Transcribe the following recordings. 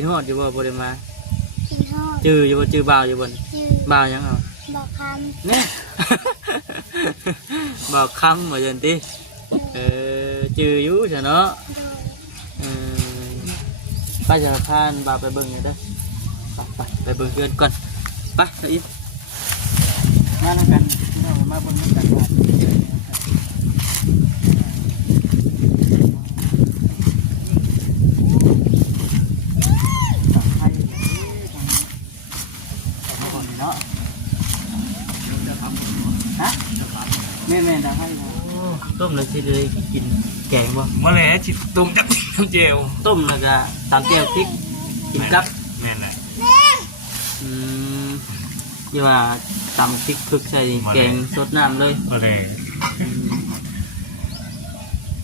กินฮอดอยู่บ่บ่ได้มา กินฮอด จื้ออยู่บ่จื้อบ่าวอยู่บ่ จื้อ บ่าวยังเอา บอกค เนี่ย บ่าวคำบ่จังติจื้ออยู่ซะเนาะ ำโดย ไปจะพานบ่าวไปเบิ่งอยู่เด้อไปเบิ่งเพื่อนก่อนไปเถอะอีมาแล้วกันมาเบิ่งกันก่อนแม่ดาวให้ต้มแล้วสิเลยกินแกงบ่ มาแล้วจิต้มจักเจียว ต้มแล้วก็ตำแจ่วพริกกินกับ แม่นแหละ ยี่ว่าตำพริกพึกใส่แกงสดน้ำเลย มาแล้ว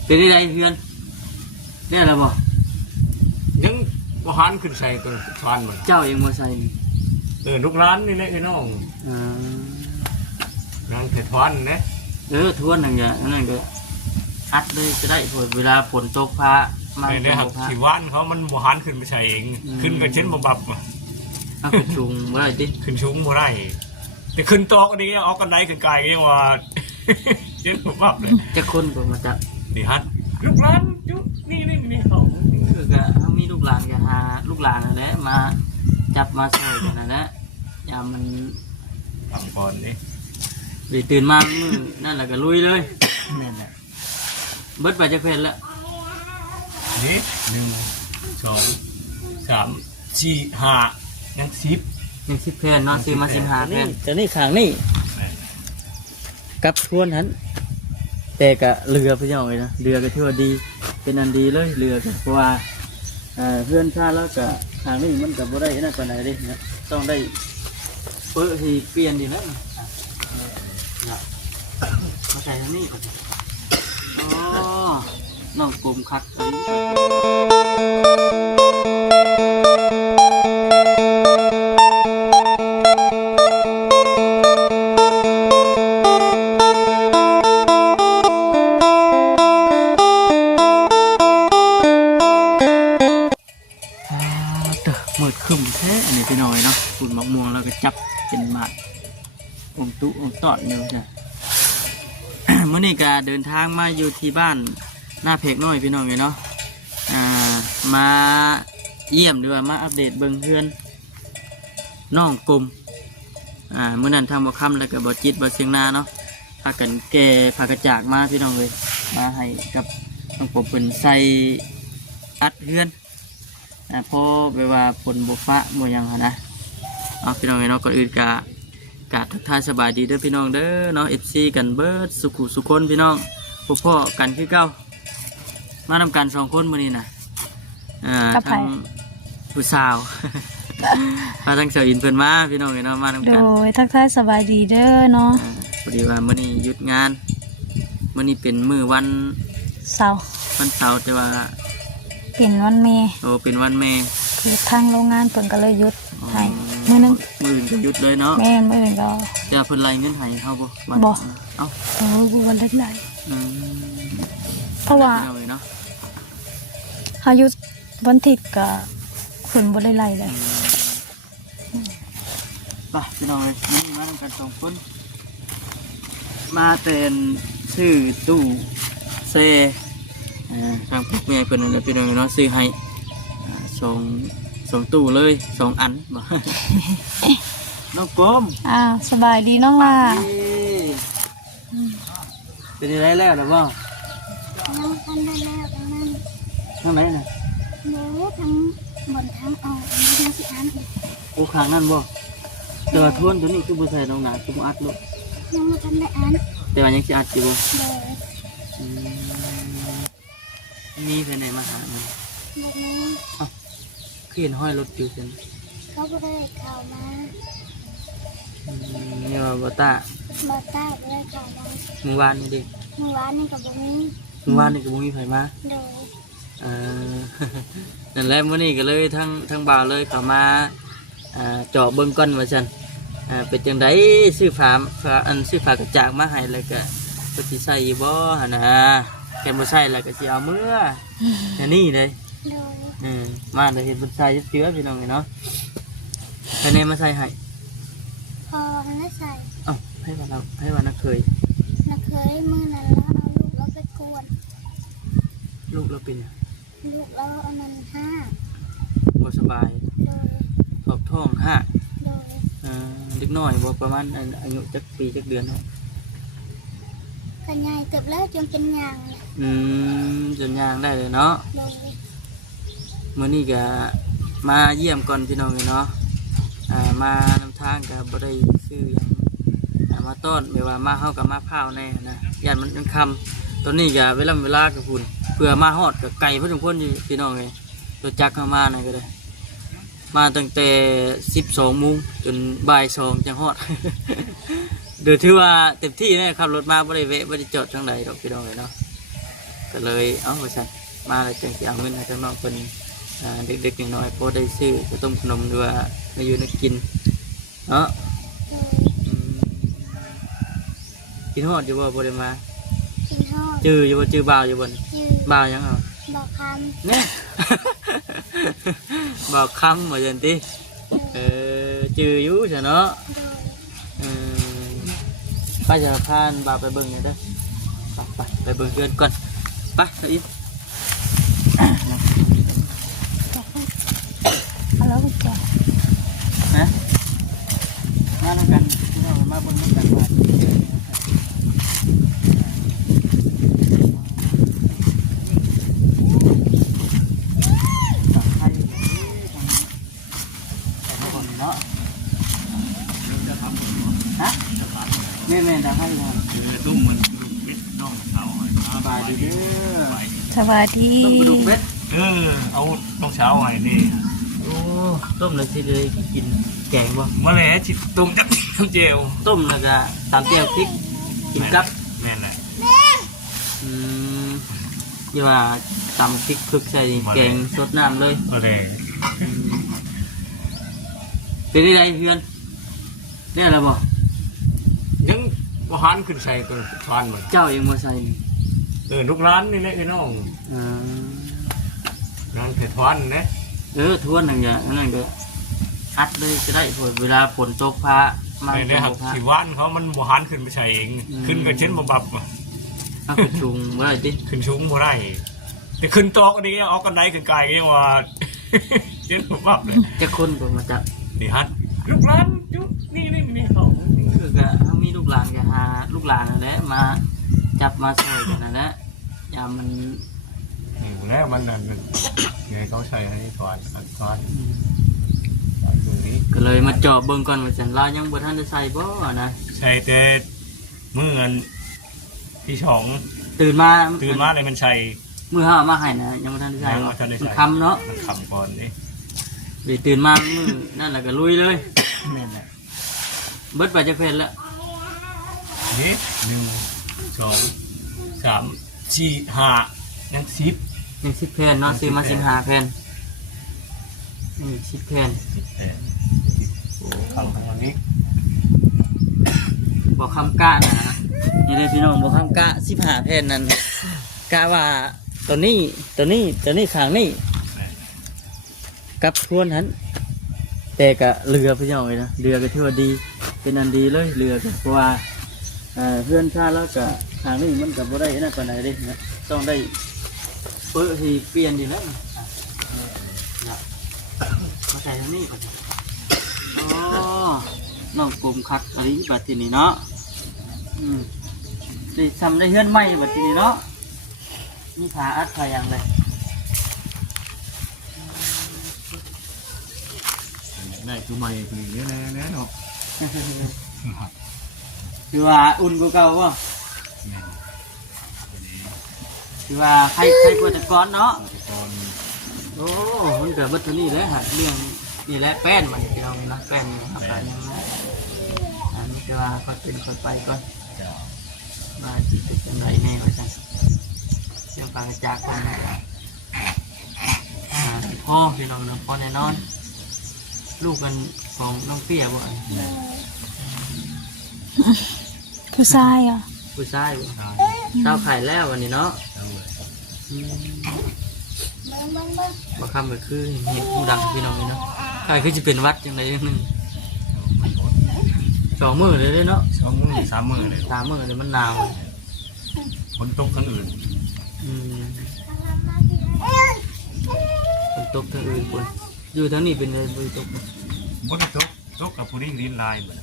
เป็นอะไรเพื่อนได้แล้วบ่ ยังบ่หันขึ้นใส่ตัวทานมัน เจ้ายังมาใส่ ลูกร้านนี่แหละพี่น้องนางเผ็ดทานนะ ทวนอย่างเงี้ยนั่นก็อัดเลยจะได้เวลาฝนตกพามา ไม่ได้ ต หัก กพา ที่ว่านเขามันบ่หันขึ้นไปใส่เองขึ้นไปเช่นบ่บับ เอากระชุงเมื่อไรดิ ขึ้นชุ้งบ่ได้แต่ขึ้นตอกนี่เอากันไดกันไกลยังว่าเช่นบ่บับเลย จะคนก็มาจับ นี่ฮันลูกร้านจุนี่เขา ก็ถ้ามีลูกหลานก็หาลูกหลานนั่นแหละมาจับมาใส่กันนั่นแหละยามมัน ฝั่งก่อนนี่ ดีตื่นมามื้อนั่นแหละก็ลุยเลย นั่นแหละ เบิดไปจะเพลแล้ว นี่1 2 3 4 5ยัง10 ยัง10 เพลนเนาะซื้อมา15 เพลนจะนี่ขางนี่กับทวนหันแต่ก็เรือพี่น้องเลยนะเรือก็ถือว่าดีเป็นอันดีเลยเรือก็เพราะว่าเพื่อนชาแล้วก็ทางนี้มันกับบ่ได้นั่นปานใดเด้นะต้องได้เปิดที่เปลี่ยนดีแล้วนะมาใส่ทางนี้ก่อนอ๋อน้องกลมคักมืดขึ้นแท้อันนี้พี่น้อยเนาะฝุ่นมะม่วงแล้วก็จับเป็นหมาดองตุองตอดเนี่ยจ้ะ เมื่อนี้ก็เดินทางมาอยู่ที่บ้านหน้าเพกน้อยพี่น้องเลยเนาะมาเยี่ยมด้วยมาอัปเดตเบิ่งเพื่อนน้องกลมเมื่อนั้นทางบ่อค่ำแล้วก็บ่อจิตบ่อเสียงนาเนาะพากันแก่พากระจากมาพี่น้องเลยมาให้กับน้องกลมเป็นใส่อัดเพื่อนพอไปว่าฝนบ่ฟ้าบ่หยังหั่นนะเอาพี่น้องเลยเนาะก่อนอื่นกะทักทายสบายดีเด้อพี่น้องเด้อเนาะ FC กันเบิดสุขุสุคนพี่น้องพ่อกันคือเก่ามานำกัน2 คนมื้อนี้นะทั้งผู้สาว มาทั้งสาวอินเพิ่นมาพี่น้องเนาะมานำกัน โดยทักทายสบายดีเด้อเนาะ พอดีว่ามื้อนี้หยุดงานมื้อนี้เป็นมื้อวัน เสาร์ แต่ว่า เป็นวันเมย์ เป็นวันแม่ คือทางโรงงานเปิ่นก็เลยหยุดให้มื้อนึง มื้ออื่นก็หยุดเลยเนาะ แม่นมื้ออื่นก็ จะเพิ่นไล่เงินให้เฮาบ่วัน บ่ เอ้า วันเล็ก อืม ๆเพราะว่า พี่น้องเนาะ เฮาหยุดวันอาทิตย์ก็ขึ้นบ่ได้ไล่เลย ไปพี่น้องเลยนี่มานำกัน2 คนมาเป็นชื่อตู้เซทางพวกแม่เพิ่นนั่นแหละพี่น้องเนาะซื้อให้สองตู้เลย2 อันบ่ น้องกลม สบายดีน้องล่ะ เป็นอะไรแล้วหรือเปล่า น้องทันได้แล้วทั้งนั้น ทางไหนน่ะ หนูทั้งบนทั้งออกทั้งสิอัน โอ้ข้างนั่นบ่แต่ว่าทวนตัวนี้คือบ่ใส่ลงหนาคือบ่อัดลูก ยังบ่ทันได้อัน แต่ว่ายังสิอัดอยู่บ่ เลย มีภายในมาหามัน แบบนี้ คือเห็นห้อยรถอยู่ซั่น เขาบ่ได้เข้ามา นี่ว่าบ่ตา บ่ต้าบ่ได้เข้ามา เมื่อวานนี่ดิ เมื่อวานนี่ก็บ่มี เมื่อวานนี่ก็บ่มีไผมา โดย เออ นั่นแหละมื้อนี้ก็เลยทั้งบ่าวเลยเข้ามาเจาะเบิ่งก่อนว่าซั่นเป็นจังได๋ซื้อฝากระจากมาให้แล้วก็สิใส่อยู่บ่หั่นน่ะแค่บ่ใส่แล้วก็สิเอามื้ออันนี้เลย โดย มาเดี๋ยวเห็นบุญใส่เชื้อพี่น้องเนาะแค่นี้มาใส่ให้ พอมันได้ใส่ เอ้าให้วันเราให้วันนักเคย นักเคยมือนั้นแล้วเอาลูกเราไปกวน ลูกเราเป็น ลูกเราเอามันบ่5สบาย โดย ทอบท้องห้า โดย เล็กน้อยบ่ประมาณอายุจักปีจักเดือนเนาะ ก็ใหญ่เติบแล้วจนเป็นยางเนี่ย จนย่างได้เลยเนาะ โดย มื้อนี้ก็มาเยี่ยมก่อนพี่น้องเนาะมานำทางก็บ่ได้ซื้อหยังมาต้อนแบบว่ามาเฮากับมาพร้าวแน่นะย่านมันค่ำตอนนี้ก็เวลากับคุณเพื่อมาฮอดก็ไกลพอสมควรอยู่พี่น้องเอ้ยตัวจักรเข้ามานั่นก็ได้มาตั้งแต่12 โมงจนบ่าย 2จังฮอด เดี๋ยวถือว่าเต็มที่นะขับรถมาบ่ได้แวะบ่ได้จอดทางใดดอกพี่น้องเอ้ยเนาะก็เลยเอาว่าซั่นมาแล้วจังสิเอาเงินให้ทางน้องเพิ่นเด็กๆน้อยๆพอได้ซื้อข้าวต้มขนมด้วยมาอยู่นักกินเนาะ โดย กินฮอดอยู่บ่บ่ได้มา กินทอด จื้ออยู่บ่จื้อบ่าวอยู่บ่นี่ ยืน บ่าวยังเอา บอกค เนี่ย บ่าวคำว่าจังติจื้ออยู่ซะเนาะ ำโดย ไปจะพานบ่าวไปเบิ่งหน่อยเด้อไปเบิ่งเพื่อนก่อนไปเดี๋ยวอีก เอาแล้วก็จอด นะมาแล้วกันพี่น้องมาเบิ่งนำกันว่าเนาะฮะแม่ๆทำให้ก่อน ตุ้มมันลูกเป็ดน้องเขา สบายดีเด้อ สวัสดี ต้มกระดูกเป็ด เอาน้องเช้าไว้นี่ โอ้ต้มแล้วสิเลยกินแกงบ่ มาแล้วจิตตุ้มจักเจล ต้มแล้วก็ตำเจียวพริกกินกับ แม่นแหละ ที่ว่าตำพริกพึกใส่แกงสดน้ำเลย มาแล้ว เป็นได้ไรเพื่อนได้แล้วบ่ ยังบ่หันขึ้นใส่ตัวทานมัน เจ้ายังมาใส่ ลูกร้านนี่แหละพี่น้อง อ่า ร้านเผ็ดทานนะ ทวนนั่นอย่างนั้นก็อัดเลยจะได้ผลเวลาฝนตกพระมา ใน ต นี้ครับ กพระ สิว่านเขามันบ่หันขึ้นไปใส่เองขึ้นก็เช่นบ่บับ เอากระชุงไว้ดิ ขึ้นสูงบ่ได้แต่ขึ้นตอกอันนี้ออกกันไหนกันไกลยังว่า เช่นบ่บับเลย จะคนก็มาจับ นี่ฮันลูกร้านจุ๊บนี่เขา คือก็เขามีลูกหลานก็หาลูกหลานนั่นแหละมาจับมาใส่กันนั่นแหละยามมัน แล้วมันนั่นไงเขาใช้ให้ถอนถอนตรงนี้ ก็เลยมาเจาะเบิ่งก่อนว่าจันเรายังบ่ทันได้ใส่บ่นะ ใช้แต่เมื่อที่สอง ตื่นมา ตื่นมาเลยมันใช้ มื้อห้ามาให้นะยังบ่ทันได้ใส่ ยังบ่ทันได้ใส่ มันคำเนาะ มันขับก่อนนี่ เดี๋ยวตื่นมามื้อนั่นแหละก็ลุยเลย แม่นแหละ เบิดไปจะเพิ่นละ นี่1 2 3 4 5ยัง10 ยัง10แผ่นเนาะซื้อมา15แผ่นนี่10แผ่น ขับทางนี้ บ่คำกะนะนี่เด้อพี่น้องบ่คำกะ15แผ่นนั่นกะว่าตัวนี้ข้างนี้กับทวนหันแต่ก็เรือพี่น้องเลยนะเรือก็ถือว่าดีเป็นอันดีเลยเรือก็เพราะว่าเพื่อนชาแล้วก็ทางนี้มันก็บ่ได้นั่นปานใดเด้นะต้องได้เปิดที่เปลี่ยนดีแล้วเข้าใจทางนี้ก่อนอ๋อน้องกลมคักอันนี้บัดทีนี้เนาะได้ทำได้เฮือนใหม่บัดทีนี้เนาะนี่ผาอัดผาอย่างเลย ได้ตัวใหม่ตัวนี้แน่เนาะ คือว่าอุ่นกว่าเก่าป่ะคือว่าใครกว่าแต่ก่อนเนาะโอ้มันเกิดบัตรนี่เลยฮะเรื่องนี่แหละแป้นมันที่เรานะแป้นครับแป้นยังไงอันนี้คือว่าค่อยเป็นค่อยไปก่อนมาจิตเป็นจังไรแน่ว่าจังเรื่องปางจากกันพ่อพี่น้องเนาะพ่อแน่นอนลูกกันของน้องเปี้ยบ่ ผู้ชายอ่ะ ผู้ชายบ่เต้าไข่แล้ววันนี้เนาะ บ่คำก็คือเห็นผู้ดังพี่น้องเนาะใครคือจะเป็นวัดจังไดนึง2 มื้อเลยเนาะ 2 มื้อ3 มื้อเลย 3 มื้อเลยมันหนาว ฝนตกทั้งอื่น ฝนตกทางอื่นคนอยู่ทางนี้เป็นอะไรฝนตก บ่ได้ตกกับผู้นี้ลิ้นลายเหมือน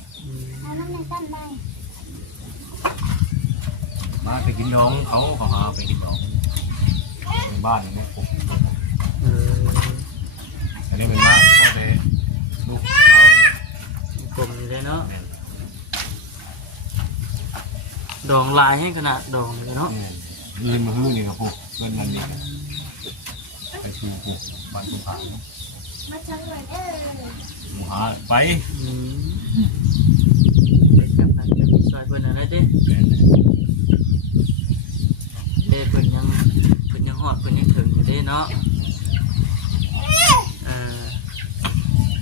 มาไปกินดองเขาหาไปกินดองในบ้านนี่ผมอันนี้เป็นมากก็ไปลูกเขา กลมอยู่เลยเนาะดองลายให้ขนาดดองเลยเนาะ ยืนมาฮื้อนี่ครับพวกเพื่อนมันนี่ไปชูพวกบ้านภูผาหมูหาไป ไปจับนั่นจะมีซอยเพิ่นอะไรเด้เด้เพิ่นยังฮอดเพิ่นยังถึงอยู่เด้เนาะ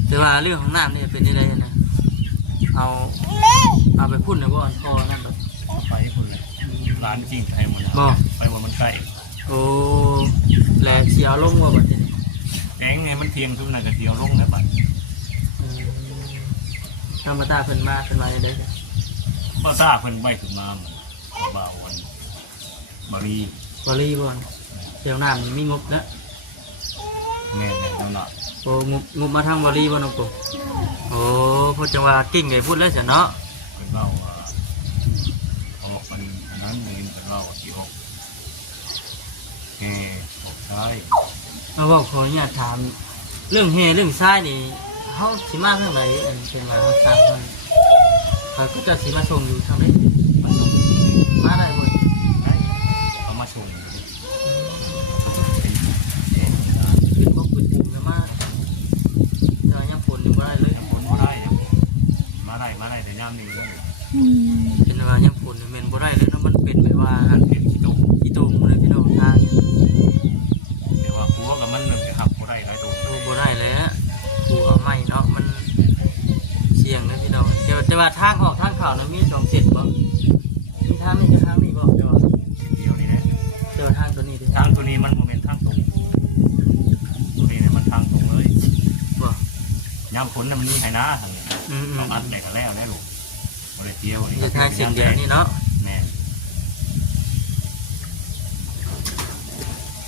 แต่ว่าเรื่องของน้ำนี่เป็นได้นะเอาไปพุ่นนะบ่อนคอนั่นแบบ ไปคนเลยร้านจริงไทยหมดไปวันมันใกล้ โอ้แหละเสียวลงว่าบัดนี้ แกงไงมันเทียงทุกนายกระเทียวลงเลยบัด ธรรมดาเพิ่นมาได้ ป้าตาเพิ่นใบขึ้นมาเหมือนบ่าววันบารี บอลี่บ่อนเดี๋ยวน้ำมีงบแล้ว แง่ๆนั่นแหละ โอ้งบมาทางบอลี่บ่น้องปุ๊โอ้พอจังว่ากิ่งได้พูดแล้วเสียเนาะ เป็นเล่าออกมันนั้นได้ยินเป็นเล่าที่ออกแง่ออกซ้าย เอาบอกขออนุญาตถามเรื่องเฮเรื่องทรายนี่เขาสิมาทางไหนเป็นมาเขาสร้างเขาก็จะสิมาส่งอยู่ทางไหนมาได้บ่ เอามาชม เป็นพวกปืนปูนนะมาจะยังฝนยังบ่ได้เลย ผลบ่ได้มาได้แต่ย่ามนี่เลย เป็นว่ายังฝนแม่นบ่ได้เลยเนาะมันเป็นแบบว่า เป็นขี้ตุก อีโตมูเลยพี่น้องทาง แต่ว่าพัวกับมันมันจะหักบ่ได้หลายตัว ดูบ่ได้เลยฮะปูเอาไม่เนาะมันเสี่ยงนะพี่น้องแต่ว่าทางออกทางเข้านะมี2 เส้นบ่มีทางนี้กับทางนี้บ่เดี๋ยว เดียวนี่แหละ เจอทางตัวนี้ดิ ทางตัวนี้มันโมเมนต์ทางตรงตัวนี้เนี่ยมันทางตรงเลย บ่ ยามฝนน่ะมันมีไหนาทางนี้ต้องอัดไหนกันแล้วได้หรอกบริเที่ยวนี่ จะทางสิ่งเดียวนี่เนาะ แม่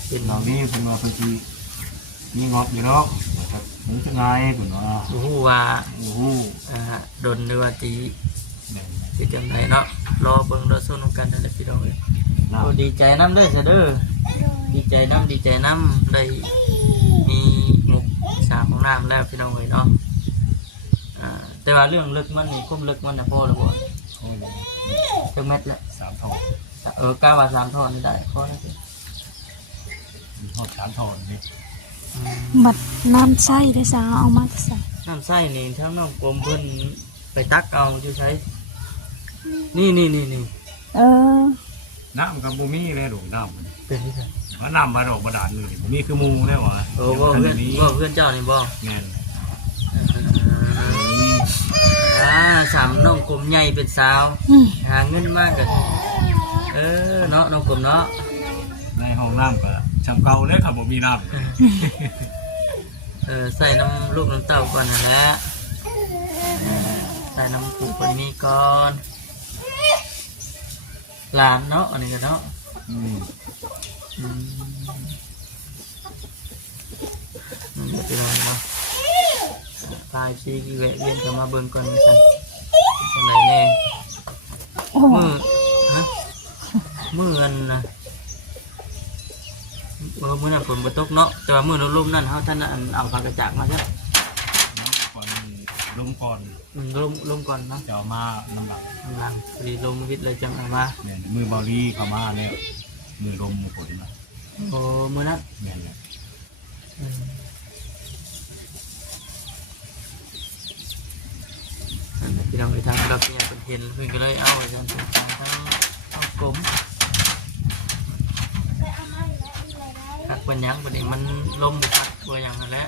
เป็น เรานี่คุณมาพอดีมีงอบอยู่เนาะถึงจะไงคุณว่า โอ้โหว่า โอ้โห ดนหรือว่าตี แม่ สิจังไดเนาะรอเบิ่งรอส้นกันนั่นแหละพี่น้องเอ้ย น่า โอ้ดีใจน้ำเด้อซะเด้อดีใจน้ำได้มีงบสร้างของน้ำแล้วพี่น้องเอ้ยเนาะแต่ว่าเรื่องลึกมันนี่คุ้มลึกมันนะพ่อแล้วบ่ โอ้ย จักเม็ดละ 3 ทอน กล้าว่า3 ท่อนนี่ได้พอแล้วสิ มีทอด3 ทอนนี่ บัดน้ำใส่ได้ซะเอามาใส่ น้ำไส้นี่ทั้งน้องกลมเพิ่นไปตักเอาจะใช้นี่ เออ น้ำกับบูมี่เลยหรอกน้ำมัน เป็นที่ไหน ว่าน้ำมาดอกบาดาลเลยบูมี่คือมูแล้ววะ โอ้บ่เพื่อนเจ้านี่บ่ แม่น สามน้องกลมใหญ่เป็นสาวหาเงินมากกันเนาะน้องกลมเนาะ ในห้องน้ำก็ชำเก่าเลยครับบูมีน้ำ ใส่น้ำลูกน้ำเต้าก่อนนั่นแหละใส่น้ำปูคนนี้ก่อนหลานเนาะอันนี้ก็เนาะเป็นอะไรเนาะตายชีกี่แวะเวียนเข้ามาเบิ่งก่อนกันทางไหนแน่ โอ้ มือเงินนะมือนั้นฝนบ่ตกเนาะแต่ว่ามือลมนั่นเขาท่านเอาปากกระจากมาใช่ ก่อนลงก่อน ลมก่อนเนาะ จะเอามาน้ำหลัง กำลังพอดีลมวิทย์เลยจังเอามา เนี่ยมือบอลี่เข้ามาเนี่ยมือลมมือฝนนะ โอ้มือนั้น เนี่ยเนี่ย พี่น้องไปทางเราเนี่ยเป็นเห็นเพิ่งก็เลยเอาอาจารย์ทางทั้งกลมหักเป็นยังประเดี๋ยวมันลมบุกหักตัวอย่างนั้นแหละ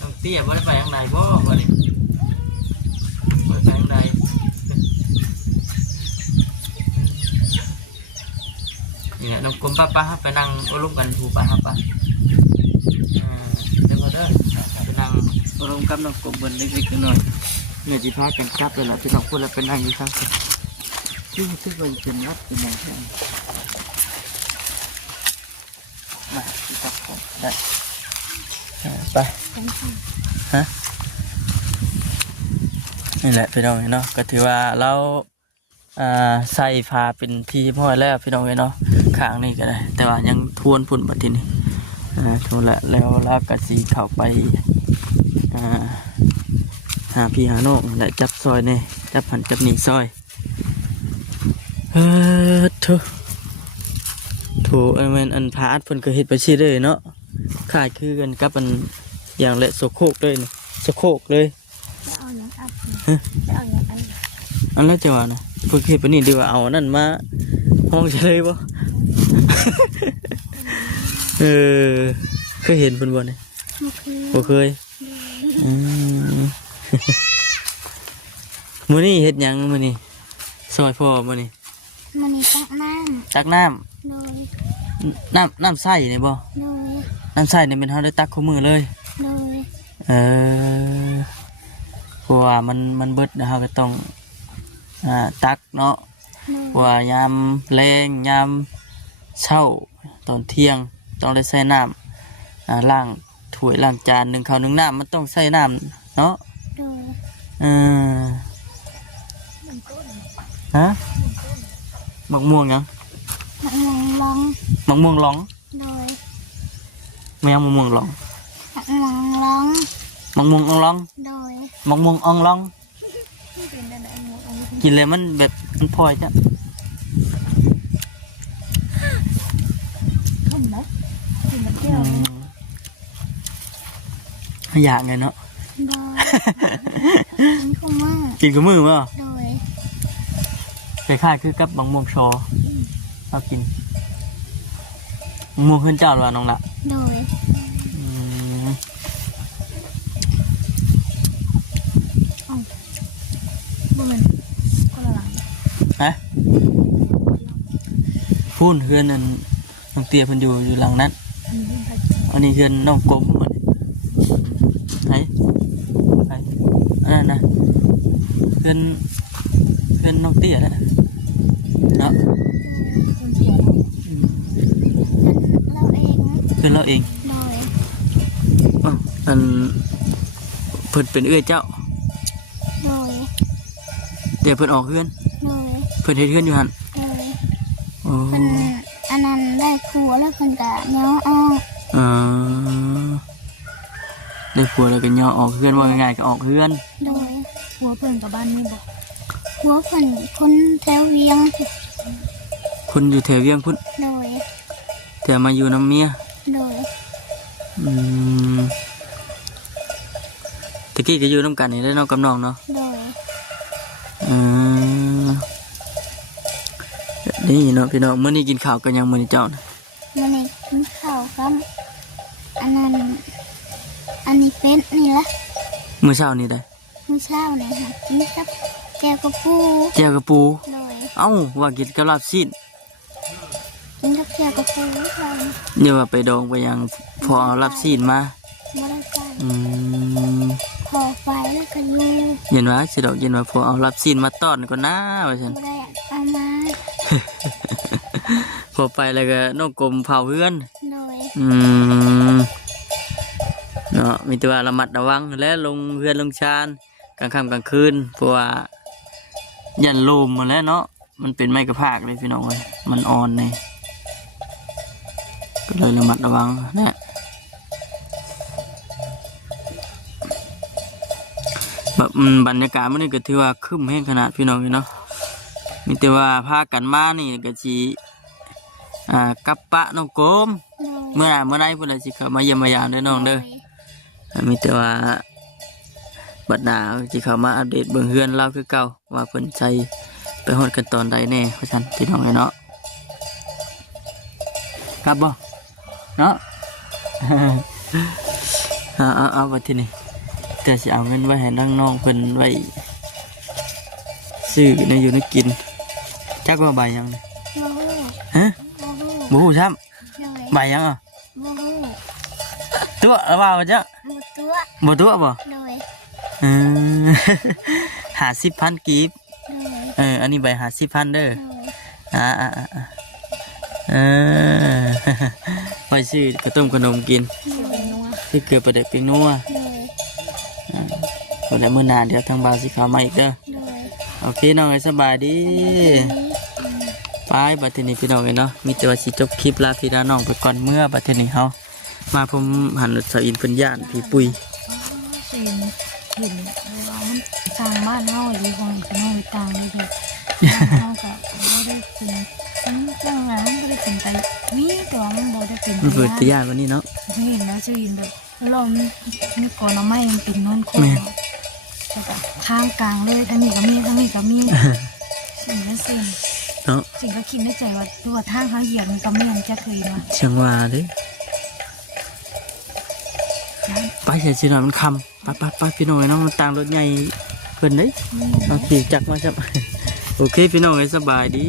ต้องเตี้ยว่าไปทางไหนบ่มาดิไปทางไหน นี่แหละน้องกลมป้าครับไปนั่งเอารมกันถูป้าครับป้าเดี๋ยวมาเด้อไปนั่งเอารมกับน้องกลมเบิ้ลเล็กๆน้อยๆเนี่ยจีพากันกลับเลยล่ะที่น้องพูดแล้วไปนั่งอยู่ข้างกันที่ที่เป็นเป็นรัดเป็นอย่างไรมาที่กลับของได้ไปฮะนี่แหละพี่น้องเนาะก็ถือว่าเราใส่ผ้าเป็นที่พ่อแล้วพี่น้องเนาะข้างนี้ก็ได้แต่ว่ายังทวนพุ่นบัดทีนี้ทวนแล้วเราก็สีเข้าไปหาพี่หาน้องและจับซอยเนี่ยจับหันจับหนีซอยถูอันพาอัดเพิ่นก็เฮ็ดไปชี้เลยเนาะขายคือกันกับอันอย่างและโซโคกเลยนี่โซโคกเลยเอาอย่างอัดเอาอย่างอันอันแล้วจะว่านะเพิ่นเฮ็ดไปนี่ดีว่าเอานั่นมาห้องเฉยบ่ เคยเห็นเพิ่นบ่นี่บ่เคยมื้อนี้เฮ็ดหยังมื้อนี้ซอยพ่อมื้อนี้ตักน้ำโดยน้ำใส่นี่บ่ โดยน้ำใส่นี่เป็นเฮาได้ตักคู่มือเลยโดยเพราะว่ามันเบิดนะเฮาก็ต้องตักเนาะเพราะว่ายามแลงยามเช้าตอนเที่ยงต้องได้ใส่น้ำล้างถ้วยล้างจาน1ข้าว1น้ำมันต้องใส่น้ำเนาะโดยฮะมักม่วงยังมักม่วงร้องโดยไม่ยังมักม่วงร้องมักม่วงร้องมักม่วงอ่องร้องโดยมักม่วงอ่องร้องกินเลยมันแบบมันพลอยจ้ะอยากไงเนาะกินกับมือมั้ยคล้ายๆคือกับบางม่วงชอเรากินม่วงขึ้นเจ้าหรือน้องละโดยพูนเฮือนนั่นน้องเตี้ยเพิ่นอยู่หลังนั้นอันนี้เฮือนน้องกลมหมดไหนอันนั้นนะเฮือนน้องเตี้ยแหละเนาะคือเราเองอันเพิ่นเป็นเอื้อยเจ้าเดี๋ยวเพิ่นออกเฮือนเพิ่นเฮ็ดเฮือนอยู่หั่นเพิ่นอันนั้นได้ครัวแล้วเพิ่นก็ย่อออกได้ครัวแล้วก็ย่อออกเฮือนว่าง่ายๆก็ออกเฮือนโดยหัวเพิ่นกับบ้านนี่บ่หัวเพิ่นคนแถวเวียงคนอยู่แถวเวียงพุ่นโดยแต่มาอยู่น้ำเมียโดยตะกี้ก็อยู่น้ำกันนี่ได้น้องกับน้องเนาะโดยนี่เนาะพี่น้องมื้อนี้กินข้าวกันยังมื้อนี้เจ้านะมื้อนี้กินข้าวครับอันนี้เป็นนี่ละมื้อเช้านี่ได้มื้อเช้านี่ค่ะกินกับแจ่วกระปูเลยเอ้าว่ากินกับลาบซีนกินกับแจ่วกระปูเดี๋ยวว่าไปดองไปยังพอเอาลาบซีนมาบ่ได้ไปขอไฟแล้วก็อยู่เย็นว่าสิดอกเย็นว่าพอเอาลาบซีนมาต้อนก่อนนะว่าซั่นบ่ได้เอามาพอไปแล้วก็น้องกลมเผาเฮือนเนาะมีแต่ว่าระมัดระวังและลงเฮือนลงชานกลางค่ำกลางคืนเพราะว่ายันลมมาแล้วเนาะมันเป็นไม้กระพากเลยพี่น้องเลยมันอ่อนเลยก็เลยระมัดระวังนะแบบบรรยากาศมันนี่ก็ถือว่าคึ้มแห้งขนาดพี่น้องเลยเนาะมีแต่ว่าพากันมานี่ก็จีกับปะน้องกลมเมื่อไรพุ่นละสิเขามาเยี่ยมมายามด้วยน้องเด้อมีแต่ว่าบัดหนาสิเขามาอัปเดตเบื้องเฮือนเราคือเก่าว่าเพิ่นใจไปฮอดกันตอนใดแน่เพราะฉะนั้นพี่น้องเนาะกลับบ่เนาะ เอาวันที่นี่เดี๋ยวสิเอาเงินไว้ให้น้องเพิ่นไว้ซื้อในอยู่ในกินจักว่าใบยังฮะ บ่ฮู้ช้ โดย ำใบยังอ่ะ บ่ฮู้ ตัวหรือเปล่าจ๊ะ บ่ตัว บ่ตัวบ่ โดย เออ 50,000กีบ โดย อันนี้ใบ50,000เด้อ โดย เออ ไปซื้อกระต้มขนมกิน โดยนัว ที่เกลือประเด็กเป็นนัว โดย วันแล้วมื้อหน้าเดี๋ยวทางบ้านสิเข้ามาอีกเด้อ โดย โอเคน้องเอ้ยสบายดีไปบัดทีนี้พี่น้องเอ้ยเนาะมีแต่ว่าสิจบคลิปลาพี่ลาน้องไปก่อนเมื่อบัดทีนี้เฮามาผมหันรถสาวอินเพิ่นย่านพี่ปุ้ย เห็นเห็นว่ามันทางบ้านเฮาหรือห้องเฮาต่างเลยเด้อเฮาก็บ่ได้เป็นทั้งจังหวะมันบ่ได้เป็นไปมีแต่ว่ามันบ่ได้เป็น มันเปิดตะย่านวันนี้เนาะ เห็นแล้วจะเห็นแบบลมนี่ก่อนเอาไม้มันเป็นนอนคอ แม่ แล้วก็ข้างกลางเลยทั้งนี้ก็มีทั้งนี้ก็มีสิ่งนั้นสิ่ง เนาะ สิ่งก็คิดในใจว่าตัวทางเขาเหยียบมันก็ไม่ยังจะเคยมา เชียงว่าเด้ไปเสียสิหน่อยมันคำไปพี่น้องเอ้ยเนาะมันต่างรถใหญ่เพิ่นเด้ เอาขี่จักรมาจับ โอเคพี่น้องเอ้ยสบายดี